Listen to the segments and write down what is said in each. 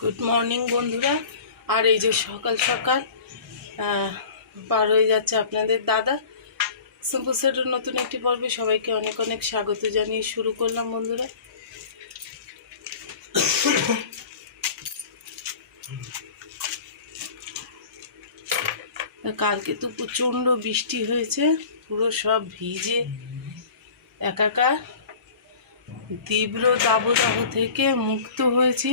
Good morning বন্ধুরা। আর এই যে সকাল সকাল পার হয়ে যাচ্ছে আপনাদের দাদা সিম্পল সেটের নতুন একটি পর্বে সবাইকে অনেক অনেক স্বাগত জানিয়ে শুরু করলাম বন্ধুরা। কালকে তো প্রচণ্ড বৃষ্টি হয়েছে, পুরো সব ভিজে একাকার। তীব্র দাবদাহ থেকে মুক্ত হয়েছি,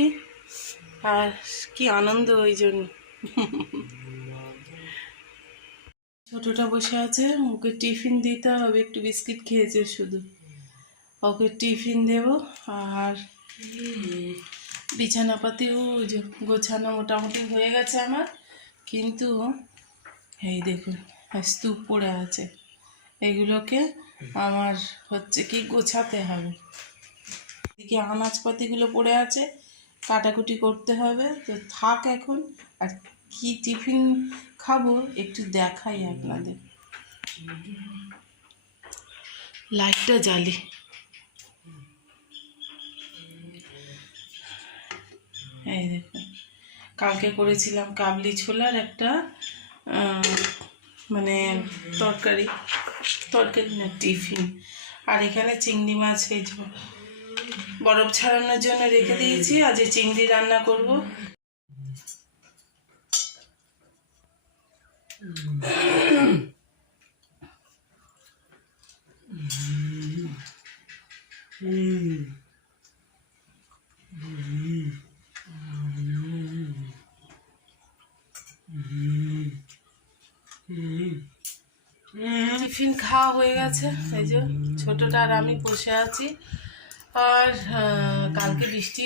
আর কি আনন্দ ওই জন্য। ছোটটা বসে আছে, ওকে টিফিন দিতে হবে, একটু বিস্কিট খেয়েছে শুধু, ওকে টিফিন দেব। আর বিছানাপাতিও গোছানো মোটামুটি হয়ে গেছে আমার, কিন্তু এই দেখুন স্তূপ পড়ে আছে, এগুলোকে আমার হচ্ছে কি গোছাতে হবে। এদিকে আনাজপাতিগুলো পড়ে আছে, কাটাকুটি করতে হবে। তো থাক এখন, আর কি টিফিন খাবো একটু দেখাই আপনাদের। লাইটটা জ্বালি। এই দেখুন, কালকে করেছিলাম কাবলি ছোলার একটা মানে তরকারি না টিফিন। আর এখানে চিংড়ি মাছ এই যে বরফ ছাড়ানোর জন্য রেখে দিয়েছি, আজ চিংড়ি রান্না করব। টিফিন খাওয়া হয়ে গেছে, এই যে ছোটটা আর আমি বসে আছি। আর কালকে বৃষ্টি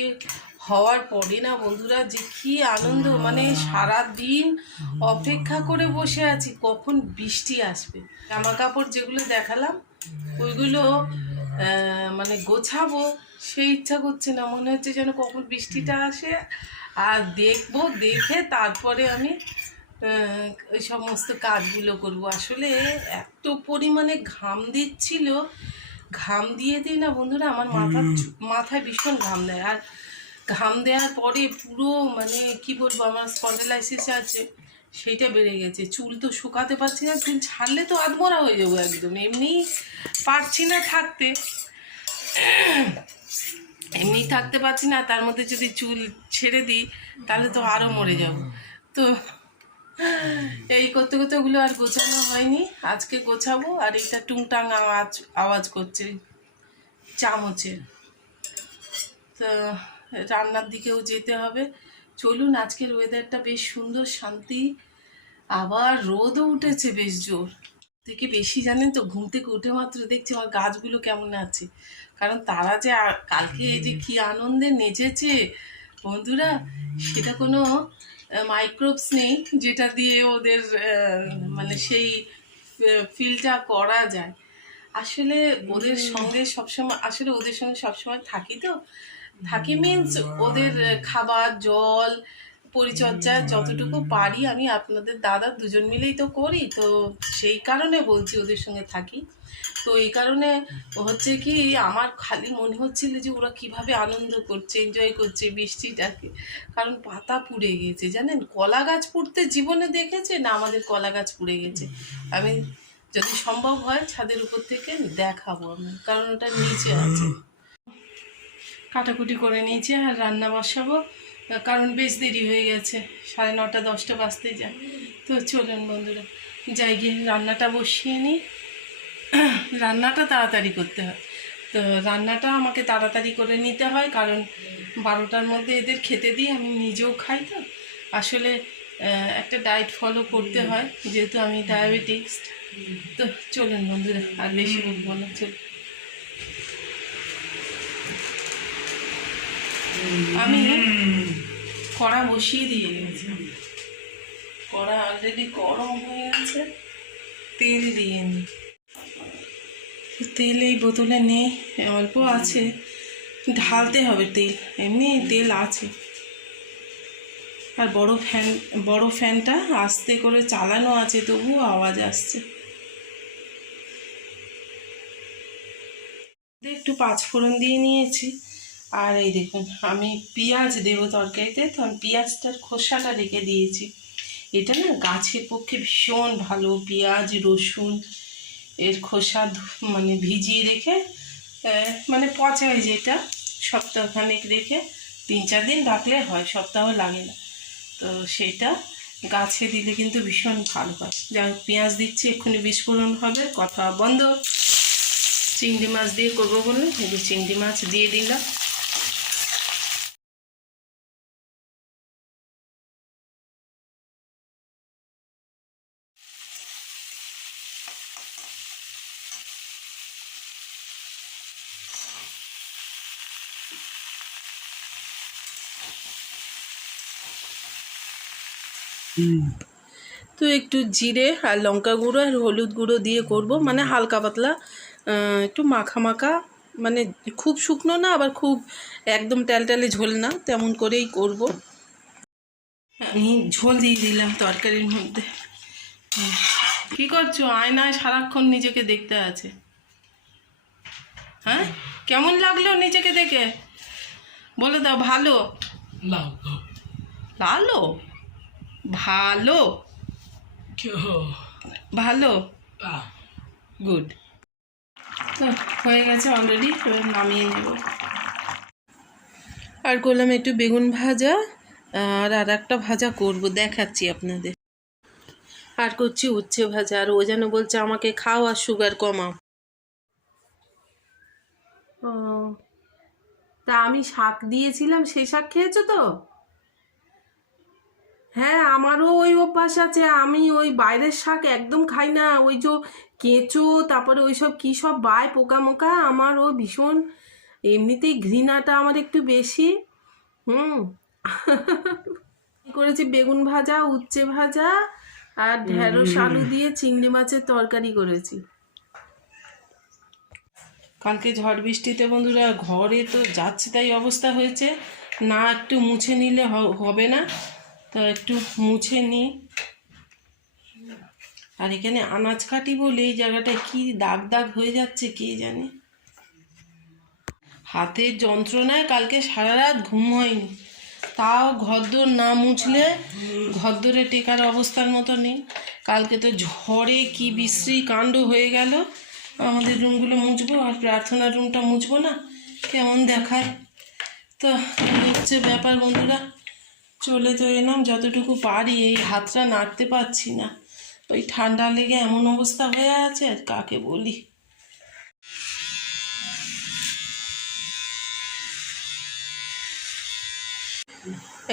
হওয়ার পরে না বন্ধুরা, যে কি আনন্দ, মানে সারা দিন অপেক্ষা করে বসে আছি কখন বৃষ্টি আসবে। জামা কাপড় যেগুলো দেখালাম ওইগুলো মানে গোছাবো, সেই ইচ্ছা করছে না, মনে হচ্ছে যেন কখন বৃষ্টিটা আসে আর দেখবো, দেখে তারপরে আমি ওই সমস্ত কাজগুলো করব। আসলে এত পরিমাণে ঘাম দিচ্ছিল, ঘাম দিয়ে দিই না বন্ধুরা, আমার মাথায় ভীষণ ঘাম দেয়। আর ঘাম দেওয়ার পরে পুরো মানে কি বলবো, আমার স্পন্ডিলাইসিস আছে, সেইটা বেড়ে গেছে। চুল তো শুকাতে পারছি না, চুল ছাড়লে তো আধমরা হয়ে যাবো একদম, এমনি পারছি না থাকতে, এমনি থাকতে পারছি না, তার মধ্যে যদি চুল ছেড়ে দিই তাহলে তো আরও মরে যাব। তো এই করতে করতে ওগুলো আর গোছানো হয়নি, আজকে গোছাবো। আর এইটা টুংটাং আওয়াজ করছে চামচের। তো রান্নার দিকেও যেতে হবে। চলুন, আজকের ওয়েদারটা বেশ সুন্দর, শান্তি, আবার রোদও উঠেছে বেশ জোর। থেকে বেশি জানেন তো, ঘুম থেকে উঠে মাত্র দেখছি আমার গাছগুলো কেমন আছে, কারণ তারা যে কালকে এই যে কি আনন্দে নেচেছে বন্ধুরা, সেটা কোনো মাইক্রোবস নেই যেটা দিয়ে ওদের মানে সেই ফিলটা করা যায়। আসলে ওদের সঙ্গে সবসময়, আসলে ওদের সঙ্গে সবসময় থাকি, তো থাকি মিনস ওদের খাবার, জল, পরিচর্যা যতটুকু পারি আমি আপনাদের দাদা দুজন মিলেই তো করি। তো সেই কারণে বলছি ওদের সঙ্গে থাকি। তো এই কারণে হচ্ছে কি, আমার খালি মনে হচ্ছিল যে ওরা কিভাবে আনন্দ করছে, এনজয় করছে বৃষ্টিটাকে। কারণ পাতা পুড়ে গেছে, জানেন, কলা গাছ পুড়তে জীবনে দেখেছে না, আমাদের কলা গাছ পুড়ে গেছে। আমি যদি সম্ভব হয় ছাদের উপর থেকে দেখাবো আমি, কারণ ওটা নিচে আছে। কাটাকুটি করে নিয়েছি আর রান্না বসাবো, কারণ বেশ দেরি হয়ে গেছে, 9:30 10টা বাজতে যায়। তো চলুন বন্ধুরা, যাই গিয়ে রান্নাটা বসিয়ে নিই। রান্নাটা তাড়াতাড়ি করতে হয়, তো রান্নাটা আমাকে তাড়াতাড়ি করে নিতে হয়, কারণ 12টার মধ্যে এদের খেতে দিই, আমি নিজেও খাই। তো আসলে একটা ডায়েট ফলো করতে হয়, যেহেতু আমি ডায়াবেটিক্স। তো চলুন বন্ধুরা, আর বেশি বলবো না, চলুন। আমি কড়া বসিয়ে দিয়ে গেছি, কড়া অলরেডি গরম হয়ে গেছে, তেল দিয়ে নিই। তেল এই বোতলে নেই, অল্প আছে, ঢালতে হবে তেল, এমনি তেল আছে। আর বড় ফ্যানটা আস্তে করে চালানো আছে, তবুও আওয়াজ আসছে। একটু পাঁচফোড়ন দিয়ে নিয়েছি, আর এই দেখুন আমি পেঁয়াজ দেবো তরকারিতে, তো আমি পেঁয়াজটার খোসাটা রেখে দিয়েছি। এটা না গাছের পক্ষে ভীষণ ভালো, পেঁয়াজ রসুন এর খোসা মানে ভিজিয়ে রেখে মানে পচায় যেটা, সপ্তাহখানেক রেখে 3-4 দিন রাখলে হয়, সপ্তাহ লাগে না। তো সেটা গাছে দিলে কিন্তু ভীষণ ভালো হয়। যাই হোক, পেঁয়াজ দিচ্ছি, এক্ষুনি বিস্ফোরণ হবে, কথা বন্ধ। চিংড়ি মাছ দিয়ে করবো বলে এই যে চিংড়ি মাছ দিয়ে দিলাম। তো একটু জিরে আর লঙ্কা গুঁড়ো আর হলুদ গুঁড়ো দিয়ে করব, মানে হালকা পাতলা, একটু মাখা মাখা, মানে খুব শুকনো না আবার খুব একদম ট্যালট্যালে ঝোল না, তেমন করেই করব। আমি ঝোল দিয়ে দিলাম তরকারির মধ্যে। কি করছো? আয়নায় সারাক্ষণ নিজেকে দেখতে আছে। হ্যাঁ, কেমন লাগলো নিজেকে দেখে? বলে দাও। ভালো লালো, ভালো ভালো, গুড। তো হয়ে গেছে অলরেডি, নামিয়ে নেব। আর করলাম একটু বেগুন ভাজা, আর একটা ভাজা করব, দেখাচ্ছি আপনাদের। আর করছি উচ্ছে ভাজা, আর ও যেন বলছে আমাকে খাও আর সুগার কমাও। ও, তা আমি শাক দিয়েছিলাম, সেই শাক খেয়েছো তো? হ্যাঁ, আমারও ওই অভ্যাস আছে, আমি ওই বাইরের শাক একদম খাই না। ওই যে কেঁচো, তারপরে ওই সব কী সব বায় পোকা মোকা, আমার ও ভীষণ, এমনিতেই ঘৃণাটা আমার একটু বেশি। করেছি বেগুন ভাজা, উচ্ছে ভাজা, আর ঢেঁড়স আলু দিয়ে চিংড়ি মাছের তরকারি করেছি। কালকে ঝড় বৃষ্টিতে বন্ধুরা ঘরে তো যাচ্ছে তাই অবস্থা হয়েছে, না একটু মুছে নিলে হবে না, তো একটু মুছে নিই। আর এখানে আনাজ কাটি বলে এই জায়গাটায় কি দাগ দাগ হয়ে যাচ্ছে কে জানে। হাতের যন্ত্রণায় কালকে সারা রাত ঘুম হয়নি, তাও ঘরদোর না মুছলে ঘরদোরে টেকার অবস্থার মতো নেই। কালকে তো ঝড়ে কি বিশ্রী কাণ্ড হয়ে গেল। আমাদের রুমগুলো মুছবো আর প্রার্থনার রুমটা মুছবো না, কেমন দেখায়। তো হচ্ছে ব্যাপার বন্ধুরা, চলে তো এলাম যতটুকু পারি, এই হাতটা নাড়তে পারছি না, ওই ঠান্ডা লেগে এমন অবস্থা হয়ে আছে আর কাকে বলি।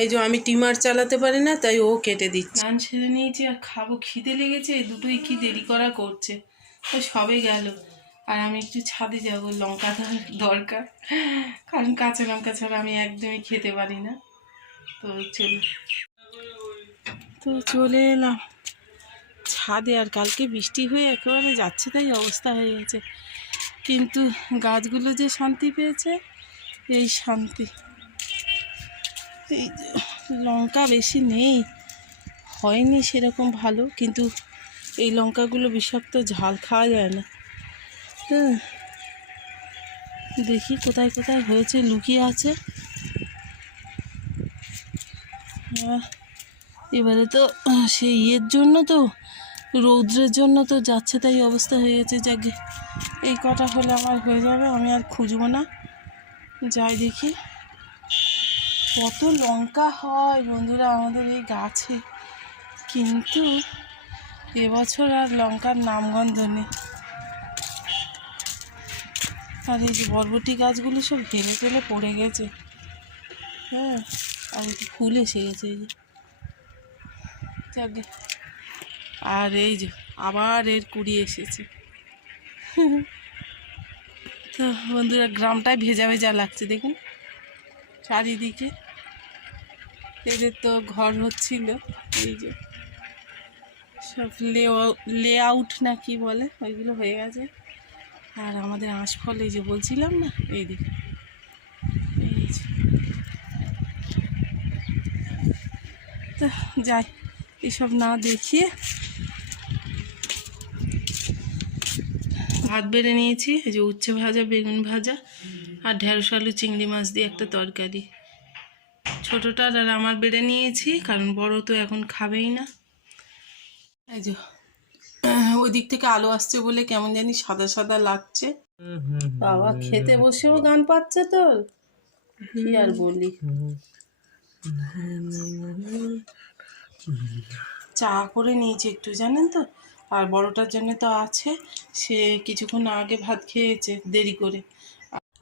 এই যে আমি টিমার চালাতে পারি না, তাই ও কেটে দিচ্ছে। স্নান সেরে নিয়েছি আর খাবো, খিদে লেগেছে, দুটোই কি দেরি করা করছে, তো সবে গেল। আর আমি একটু ছাদে যাবো, লঙ্কা দরকার, কারণ কাঁচা লঙ্কা ছাড়া আমি একদমই খেতে পারি না। তো চলে এলাম ছাদে, আর কালকে বৃষ্টি হয়ে একেবারে যাচ্ছে তাই অবস্থা হয়ে গেছে, কিন্তু গাছগুলো যে শান্তি পেয়েছে, এই শান্তি। এই লঙ্কা বেশি নেই, হয়নি সেরকম ভালো, কিন্তু এই লঙ্কাগুলো বিষাক্ত, ঝাল খাওয়া যায় না। হ্যাঁ, দেখি কোথায় কোথায় হয়েছে, লুকিয়ে আছে। এবারে তো সেই ইয়ের জন্য, তো রৌদ্রের জন্য তো যাচ্ছে তাই অবস্থা হয়ে গেছে। যাকে এই কটা হলে আমার হয়ে যাবে, আমি আর খুঁজবো না, যাই দেখি। কত লঙ্কা হয় বন্ধুরা আমাদের এই গাছে, কিন্তু এবছর আর লঙ্কার নামগন্ধ নেই। আর এই যে বরবটি গাছগুলো সব ঢেলে টেলে পড়ে গেছে। হ্যাঁ, আর একটু ফুল এসে গেছে এই যে, যাকে। আর এই যে আবার এর কুড়ি এসেছে। তো বন্ধুরা গ্রামটায় ভেজা ভেজা লাগছে, দেখুন চারিদিকে। এদের তো ঘর হচ্ছিল, এই যে সব লেআউট না কি বলে, ওইগুলো হয়ে গেছে। আর আমাদের আঁশফল, এই যে বলছিলাম না, এই দিকে, এই যে। তো যাই, এসব না দেখিয়ে ভাত বেড়ে নিয়েছি। এই যে উচ্ছে ভাজা, বেগুন ভাজা, আর ঢেঁড়স আলু চিংড়ি মাছ দিয়ে একটা তরকারি। ছোটোটা আর আমার বেড়ে নিয়েছি, কারণ বড় তো এখন খাবেই না। এই যে ওই দিক থেকে আলো আসছে বলে কেমন জানি সাদা সাদা লাগছে। বাবা খেতে বসেও গান পাচ্ছে তোর, কি আর বলি। চা করে নিয়েছি একটু, জানেন তো। আর বড়টার জন্য তো আছে, সে কিছুক্ষণ আগে ভাত খেয়েছে দেরি করে।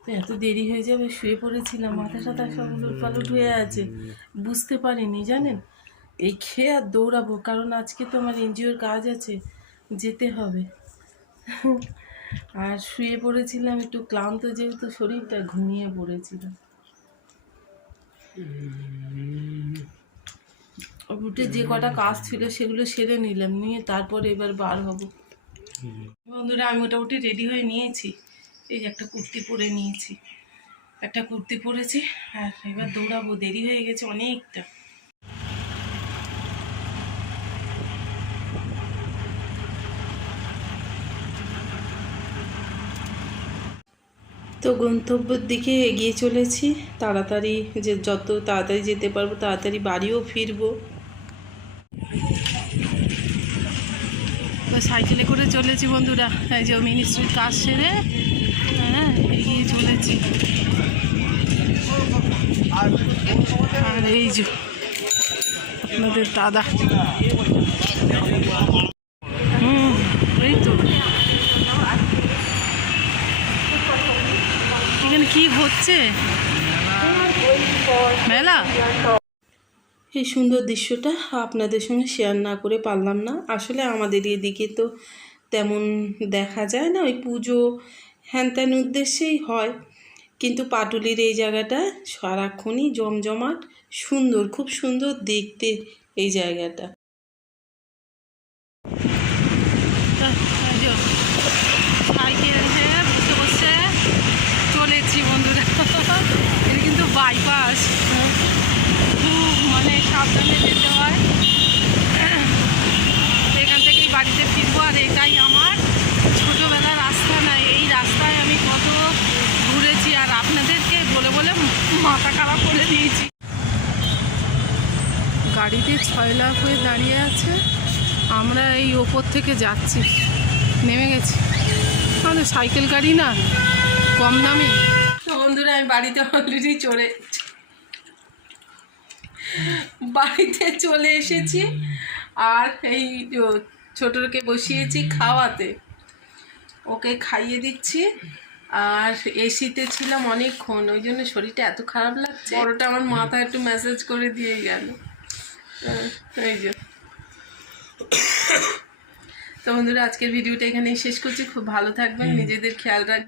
তো এত দেরি হয়ে যাবে, শুয়ে পড়েছিলাম, মাথা টাথা সব উলট পালট হয়ে আছে, বুঝতে পারিনি জানেন। এই খেয়ে আর দৌড়াবো, কারণ আজকে তো আমার এনজিওর কাজ আছে, যেতে হবে। আর শুয়ে পড়েছিলাম, একটু ক্লান্ত যেহেতু শরীরটা, ঘুমিয়ে পড়েছিলাম। উঠে যে কটা কাজ ছিল সেগুলো সেরে নিলাম, নিয়ে তারপরে এবার বার হব। বন্ধুরা আমি মোটামুটি রেডি হয়ে নিয়েছি। এই যে একটা কুর্তি পরে নিয়েছি, একটা কুর্তি পরেছি, আর এবার দৌড়াবো, দেরি হয়ে গেছে অনেকটা। তো গন্তব্যের দিকে এগিয়ে চলেছি, তাড়াতাড়ি যে যত তাড়াতাড়ি যেতে পারবো তাড়াতাড়ি বাড়িও ফিরবো। তো সাইকেলে করে চলেছি বন্ধুরা, এই যে মিনিস্ট্রির কাজ সেরে এগিয়ে চলেছি। আর এই যে আপনাদের দাদা, এই তো এখানে কি হচ্ছে, মেলা। এই সুন্দর দৃশ্যটা আপনাদের সঙ্গে শেয়ার না করে পারলাম না। আসলে আমাদের এদিকে তো তেমন দেখা যায় না, ওই পুজো হ্যান ত্যান উদ্দেশ্যেই হয়, কিন্তু পাটুলির এই জায়গাটা সারাক্ষণই জমজমাট, সুন্দর, খুব সুন্দর দেখতে এই জায়গাটা। সাইকেল বসে বসে চলেছি বন্ধুরা, এটা কিন্তু বাইপাস, খুব মানে সাবধানে যেতে হয়। এখান থেকেই বাড়িতে ফিরবো, আর এটাই আমার ছোটোবেলার রাস্তা না। এই রাস্তায় আমি কত ঘুরেছি, আর আপনাদেরকে বলে বলে মাথা খারাপ করে দিয়েছি। গাড়িতে 6 লাখ হয়ে দাঁড়িয়ে আছে, আমরা এই ওপর থেকে যাচ্ছি, নেমে গেছি। আমাদের সাইকেল গাড়ি না, কম দামি। তো বন্ধুরা আমি বাড়িতে অলরেডি বাড়িতে চলে এসেছি, আর এই ছোটকে বসিয়েছি খাওয়াতে, ওকে খাইয়ে দিচ্ছি। আর এসিতে ছিলাম অনেকক্ষণ, ওই জন্য শরীরটা এত খারাপ লাগছে। বড়টা আমার মাথা একটু ম্যাসাজ করে দিয়ে গেল। এই যে তো বন্ধুরা আজকের ভিডিওটা এখানেই শেষ করছি। খুব ভালো থাকবেন, নিজেদের খেয়াল রাখবেন।